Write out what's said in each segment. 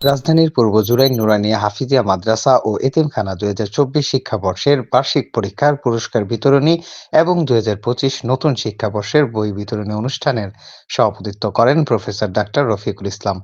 রাজধানীর পূর্ব জুরাইন নুরানিয়া হাফিজিয়া মাদ্রাসা ও এতিমখানা ২০২৪ শিক্ষাবর্ষের বার্ষিক পরীক্ষার পুরস্কার বিতরণী এবং ২০২৫ নতুন শিক্ষাবর্ষের বই বিতরণী অনুষ্ঠানের সভাপতিত্ব করেন প্রফেসর ডাক্তার রফিকুল ইসলাম।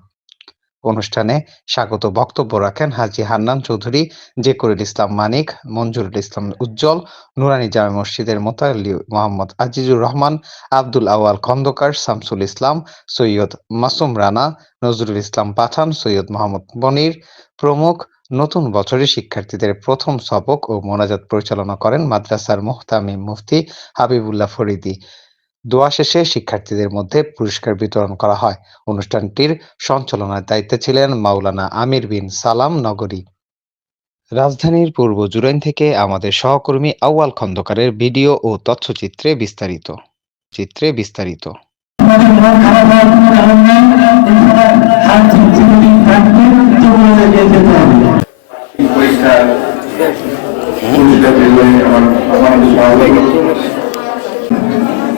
অনুষ্ঠানে স্বাগত বক্তব্য রাখেন হাজী হান্নান চৌধুরী, জেকরুল ইসলাম মানিক, মঞ্জুরুল ইসলাম উজ্জ্বল, নুরানী জামে মসজিদের মোতাল্লি মোহাম্মদ আজিজুর রহমান, আব্দুল আওয়াল খন্দকার, শামসুল ইসলাম, সৈয়দ মাসুম রানা, নজরুল ইসলাম পাঠান, সৈয়দ মোহাম্মদ মনির প্রমুখ। নতুন বছরে শিক্ষার্থীদের প্রথম সবক ও মোনাজাত পরিচালনা করেন মাদ্রাসার মুহতামিম মুফতি হাবিবুল্লাহ ফরিদী। দোয়া শেষে শিক্ষার্থীদের মধ্যে পুরস্কার বিতরণ করা হয়। অনুষ্ঠানটির সঞ্চালনার দায়িত্বে ছিলেন মাওলানা আমির বিন সালাম নগরী। রাজধানীর পূর্ব জুরাইন থেকে আমাদের সহকর্মী আউয়াল খন্দকারের ভিডিও ও তথ্যচিত্রে বিস্তারিত।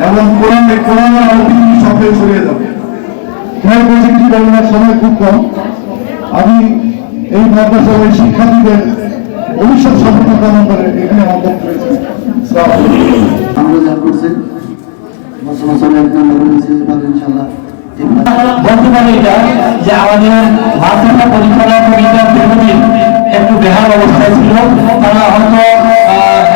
এবং কোরআনের সকলে ছড়িয়ে যাবে। খেয়াল করেছি কি বলবেন, সময় খুব কম। আমি এই মাদ্রাসার ওই শিক্ষার্থীদের ভবিষ্যৎ সফলতা কামনা করে এখানে আমার বক্তব্য আমরা যা করছি বছর এক নম্বর হয়েছে ইনশাআল্লাহ বলতে পারি এটা যে আমাদের মাদ্রাসা পরিচালনা কমিটির দীর্ঘদিন একটু বেহাল অবস্থায় ছিল। তারা হয়তো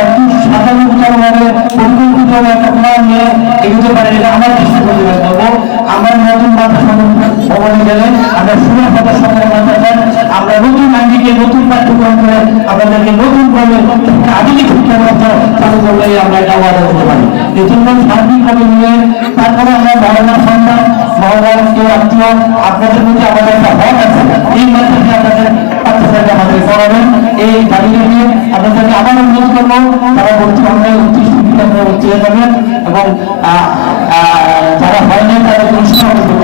একটু সাধারণভাবে পরিকল্পিত একটা প্ল্যান নিয়ে এগোতে পারে, এটা আমার দৃষ্টিভঙ্গি বলবো। আমরা নতুন মাদ্রাসা ভবনে গেলে আমরা সুরের কথা সঙ্গে আমরা নতুন আঙ্গিকে নতুন পাঠ্যক্রম করে আপনাদেরকে নতুন ভাবে আধুনিক শিক্ষা ব্যবস্থা চালু করলে আমরা এটা অর্ডার করতে পারি। এই জন্য সার্বিকভাবে নিয়ে তারপরে আমরা মহল্লার সন্তান মহল্লার কেউ আত্মীয় আপনাদের মধ্যে আমাদের একটা হক আছে, এই মাধ্যমে আপনাদের বাচ্চাদেরকে আমাদের পড়াবেন। এই দাবিকে নিয়ে আপনাদেরকে আবার অনুরোধ করবো, তারা ভর্তি অন্যায় উত্তর ভর্তি হয়ে যাবেন এবং যারা হয়নি তাদের কোনো সমস্যা